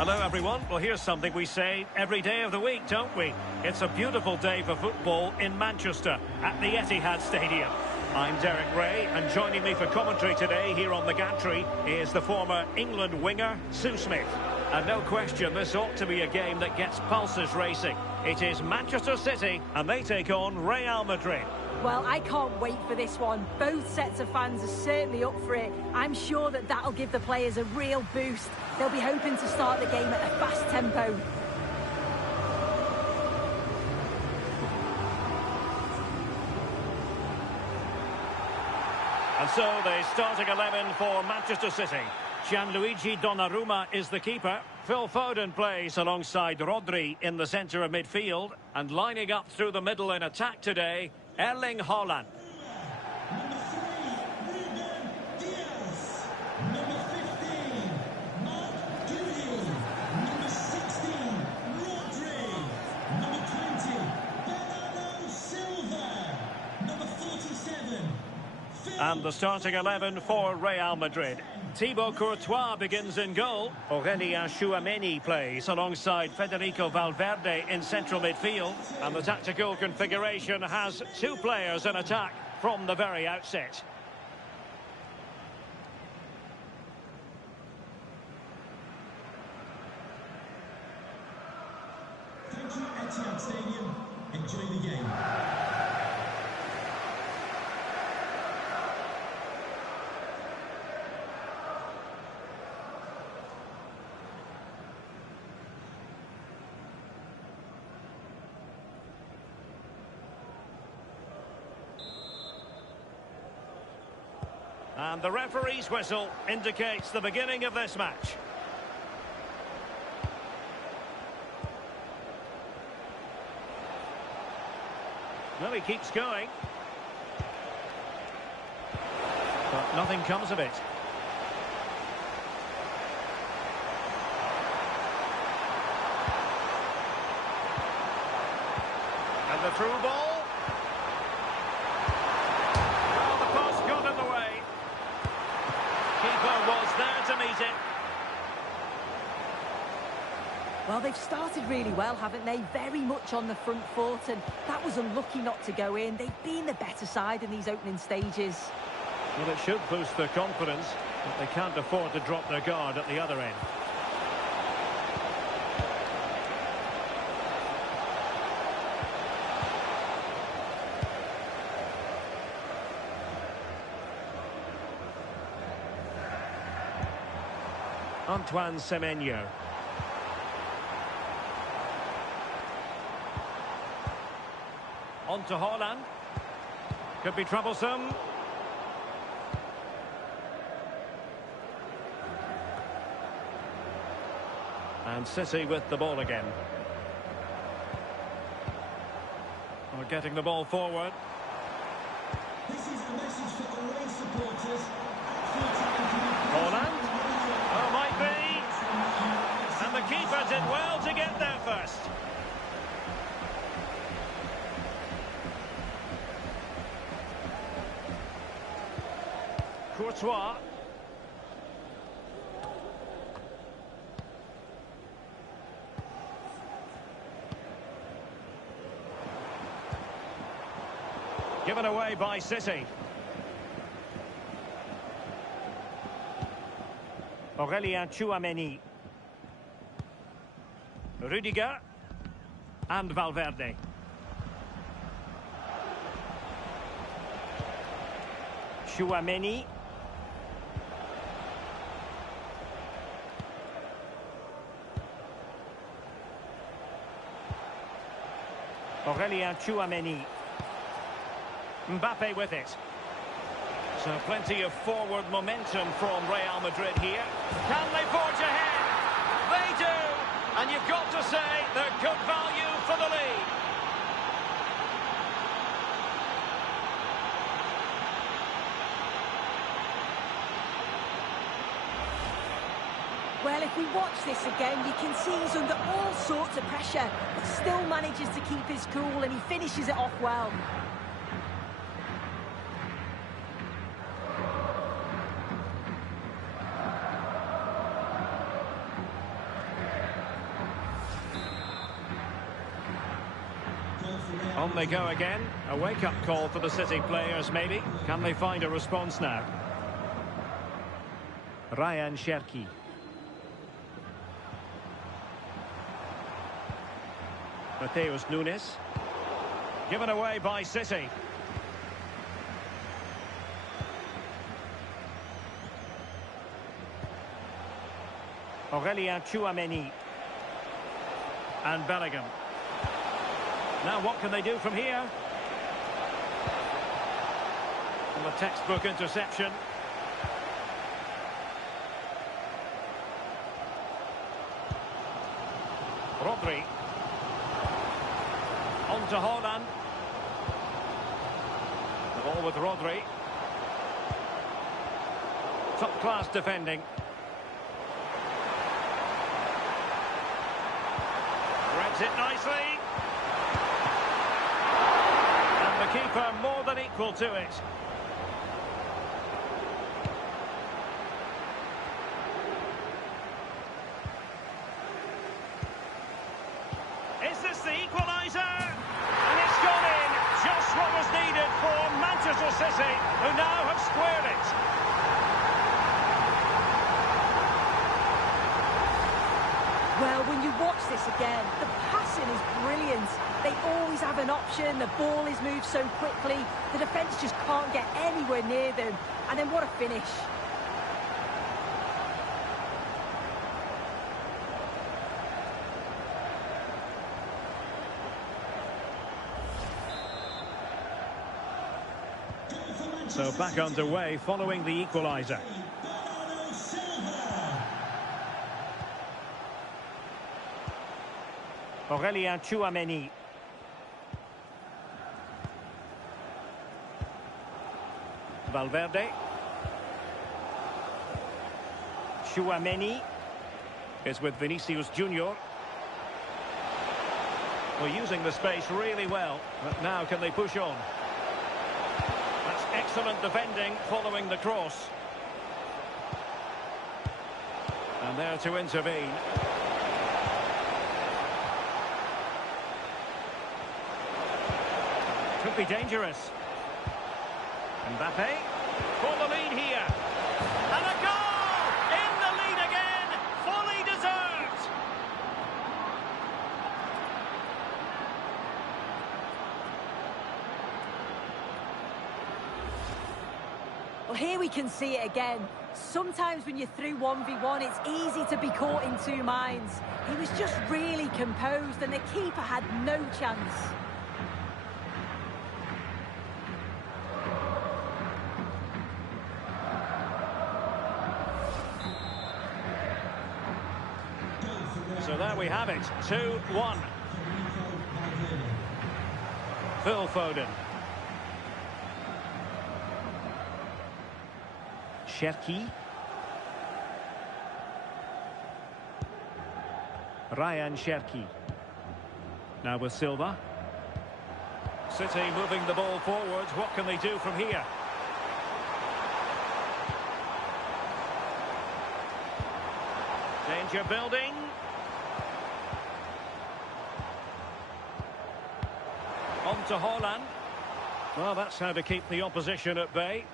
Hello everyone. Well, here's something we say every day of the week, don't we? It's a beautiful day for football in Manchester at the Etihad Stadium. I'm Derek Ray, and joining me for commentary today here on the gantry is the former England winger, Sue Smith. And no question, this ought to be a game that gets pulses racing. It is Manchester City, and they take on Real Madrid. Well, I can't wait for this one. Both sets of fans are certainly up for it. I'm sure that that'll give the players a real boost. They'll be hoping to start the game at a fast tempo. And so the starting 11 for Manchester City. Gianluigi Donnarumma is the keeper. Phil Foden plays alongside Rodri in the centre of midfield. And lining up through the middle in attack today, Erling Haaland. And the starting 11 for Real Madrid. Thibaut Courtois begins in goal. Aurélien Tchouameni plays alongside Federico Valverde in central midfield. And the tactical configuration has two players in attack from the very outset. Thank you, Etihad Stadium. Enjoy the game. And the referee's whistle indicates the beginning of this match. Well, he keeps going. But nothing comes of it. And the through ball. Was there to meet it. Well, they've started really well, haven't they? Very much on the front foot, and that was unlucky not to go in. They've been the better side in these opening stages. Well, it should boost their confidence, but they can't afford to drop their guard at the other end. Antoine Semenyo. On to Haaland. Could be troublesome. And City with the ball again. We're getting the ball forward. This is a message for away supporters. Haaland. Oh, might be. And the keeper did well to get there first. Courtois. Given away by City. Aurélien Tchouameni. Rudiger. And Valverde. Tchouameni. Aurélien Tchouameni. Mbappe with it. So plenty of forward momentum from Real Madrid here. Can they forge ahead? They do! And you've got to say they're good value for the lead. Well, if we watch this again, you can see he's under all sorts of pressure, but still manages to keep his cool, and he finishes it off well. On they go again. A wake-up call for the City players, maybe. Can they find a response now? Ryan Cherki. Mateus Nunes. Given away by City. Aurelien Tchouameni. And Bellingham. Now what can they do from here? And the textbook interception. Rodri. On to Haaland. The ball with Rodri. Top-class defending. Reads it nicely. And the keeper more than equal to it. Is this the equaliser? And it's gone in. Just what was needed for Manchester City, who now have squared it. Well, when you watch this again, the passing is brilliant. They always have an option, the ball is moved so quickly, the defence just can't get anywhere near them. And then what a finish. So back underway following the equaliser. Aurelien Tchouameni. Valverde. Tchouameni is with Vinicius Junior. Well, using the space really well, but now can they push on? That's excellent defending following the cross. And there to intervene. Could be dangerous. Mbappe for the lead here. And a goal! In the lead again! Fully deserved! Well, here we can see it again. Sometimes when you're through 1v1, it's easy to be caught in two minds. He was just really composed and the keeper had no chance. So there we have it, 2-1. Phil Foden. Cherki. Ryan Cherki. Now with Silva. City moving the ball forward. What can they do from here? Danger building. On to Haaland. Well, that's how to keep the opposition at bay.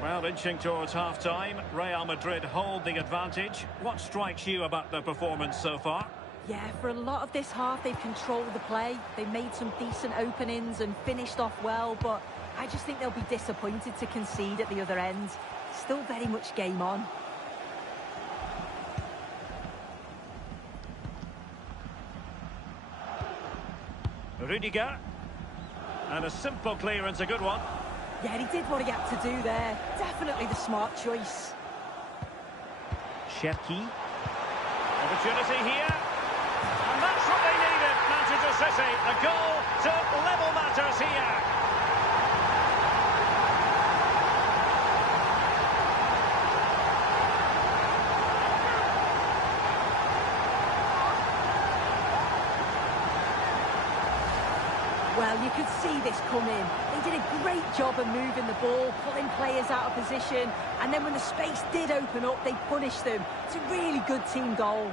Well, inching towards half-time, Real Madrid hold the advantage. What strikes you about their performance so far? Yeah, for a lot of this half, they've controlled the play. They made some decent openings and finished off well, but I just think they'll be disappointed to concede at the other end. Still very much game on. Rudiger. And a simple clearance, a good one. Yeah, he did what he had to do there. Definitely the smart choice. Cherki. Opportunity here. And that's what they needed, Manchester City. A goal to level matters here. Well, you could see this coming. They did a great job of moving the ball, pulling players out of position, and then when the space did open up, they punished them. It's a really good team goal.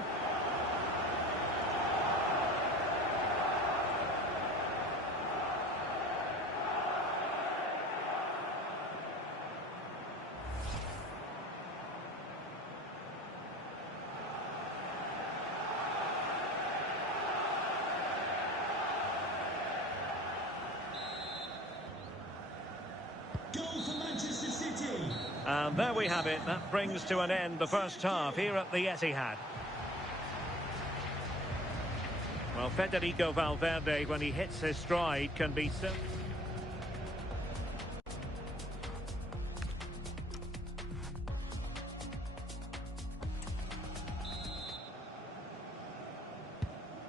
And there we have it. That brings to an end the first half here at the Etihad. Well, Federico Valverde, when he hits his stride, can be so...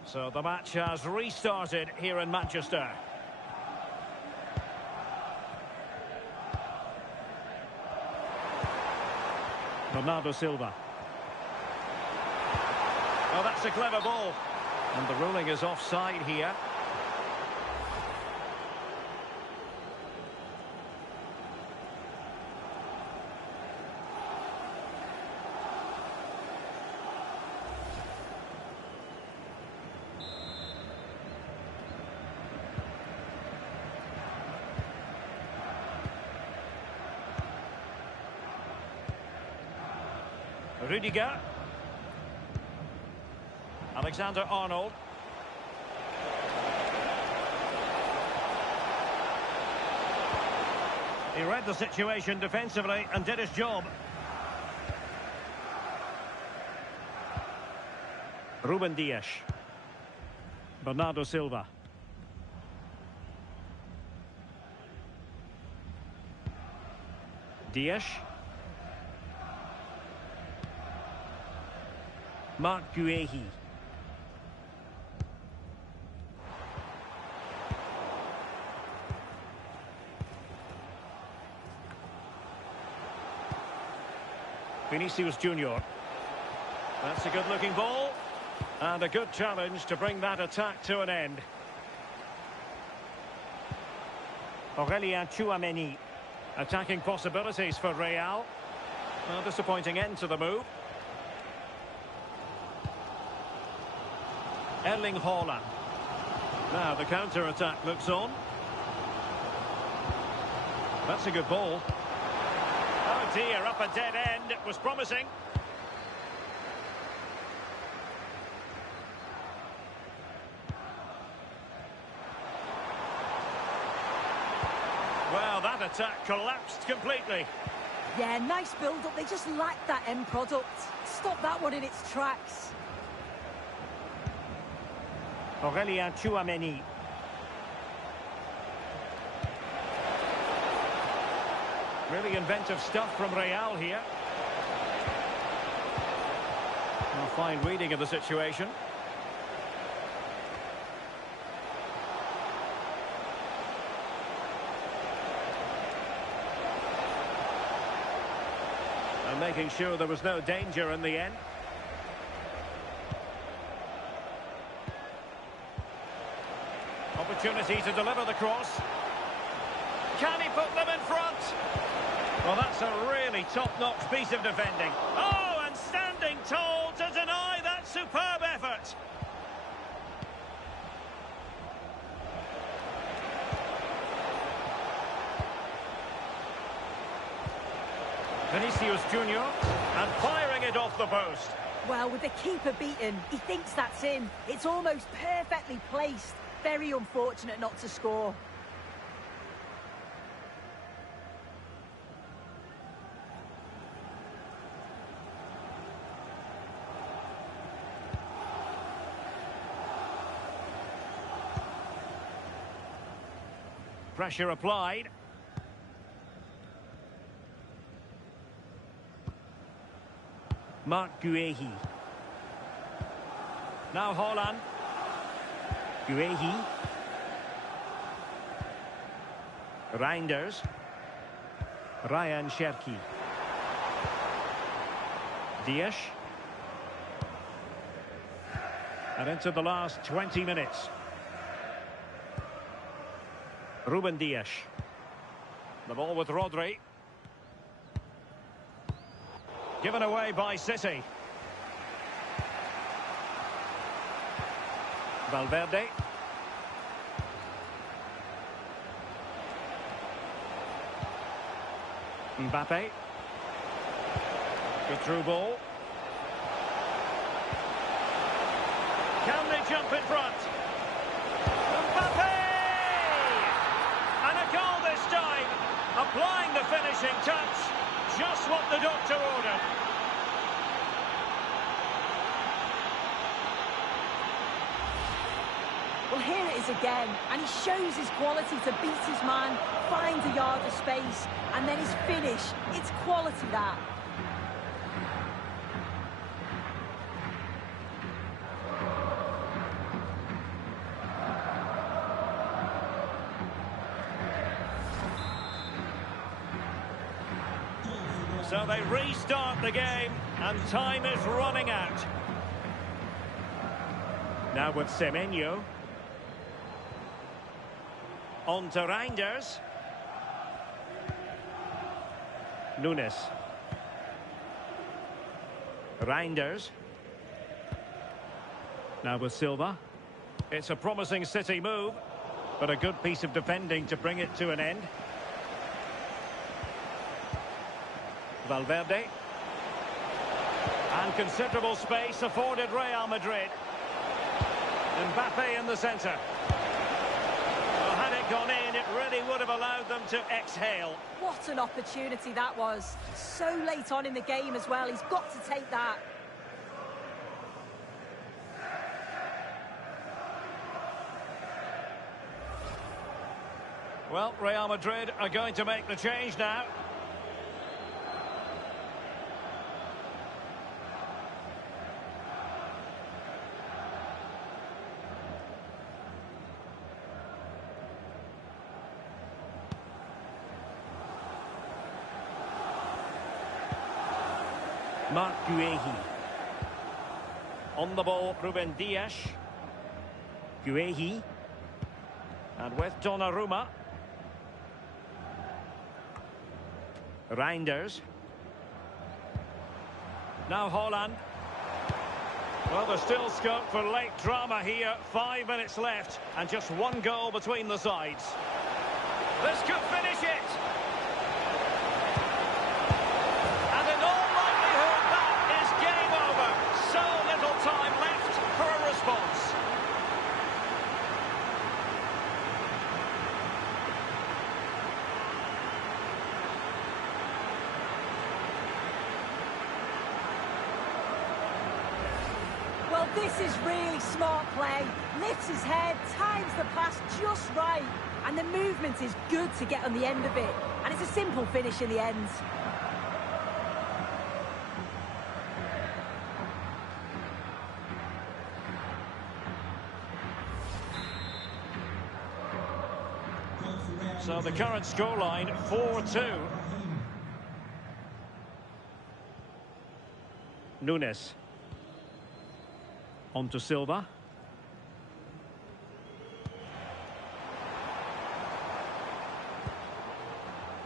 So the match has restarted here in Manchester. Bernardo Silva. Oh, that's a clever ball. And the ruling is offside here. Rudiger. Alexander-Arnold. He read the situation defensively and did his job. Ruben Dias. Bernardo Silva. Dias. Marc Guehi. Vinicius Junior. That's a good-looking ball. And a good challenge to bring that attack to an end. Aurelien Tchouameni. Attacking possibilities for Real. A disappointing end to the move. Erling Haaland. Now the counter-attack looks on. That's a good ball. Oh dear, up a dead end. It was promising. Well, that attack collapsed completely. Yeah, nice build-up. They just lacked that end product. Stop that one in its tracks. Aurelien Tchouameni. Really inventive stuff from Real here. A fine reading of the situation. And making sure there was no danger in the end. Opportunity to deliver the cross. Can he put them in front? Well, that's a really top-notch piece of defending. Oh, and standing tall to deny that superb effort. Vinicius Junior, and firing it off the post. Well, with the keeper beaten, he thinks that's in. It's almost perfectly placed. Very unfortunate not to score. Pressure applied. Marc Guehi. Now Haaland. Guehi. Reinders. Ryan Cherki. Dias. And into the last 20 minutes. Ruben Dias. The ball with Rodri. Given away by City. Valverde. Mbappe. Good through ball. Can they jump in front? Mbappe! And a goal this time. Applying the finishing touch. Just what the doctor ordered. Well, here it is again, and he shows his quality to beat his man, find a yard of space, and then his finish. It's quality, that. So they restart the game, and time is running out. Now with Semenyo. On to Reinders. Nunes. Reinders. Now with Silva. It's a promising City move, but a good piece of defending to bring it to an end. Valverde. And considerable space afforded Real Madrid. Mbappe in the centre. Well, had it gone in, it really would have allowed them to exhale. What an opportunity that was. So late on in the game as well. He's got to take that. Well, Real Madrid are going to make the change now. Marc Guehi. On the ball, Ruben Dias. Guehi. And with Donnarumma. Reinders. Now Haaland. Well, there's still scope for late drama here. 5 minutes left, and just one goal between the sides. This could finish it. And in all likelihood, that is game over. So little time left for a response. Well, this is really smart play. Lifts his head, times the pass just right. And the movement is good to get on the end of it. And it's a simple finish in the end. So the current scoreline, 4-2. Nunes. On to Silva.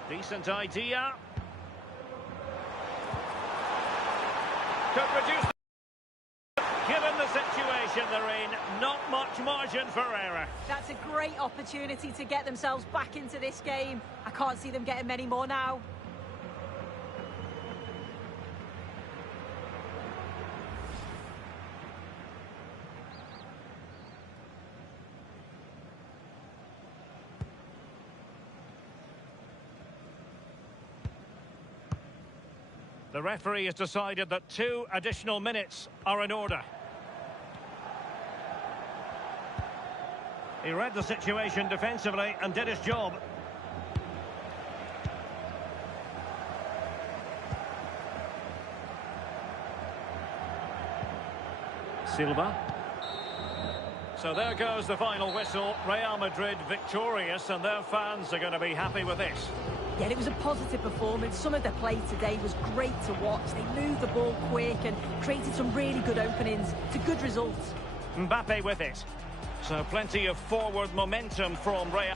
Decent idea. Could reduce. Given the situation they're in, not much margin for error. That's a great opportunity to get themselves back into this game. I can't see them getting many more now. The referee has decided that 2 additional minutes are in order. He read the situation defensively and did his job. Silva. So there goes the final whistle. Real Madrid victorious, and their fans are going to be happy with this. Yeah, it was a positive performance. Some of the play today was great to watch. They moved the ball quick and created some really good openings. It's a good result. Mbappe with it. So plenty of forward momentum from Real.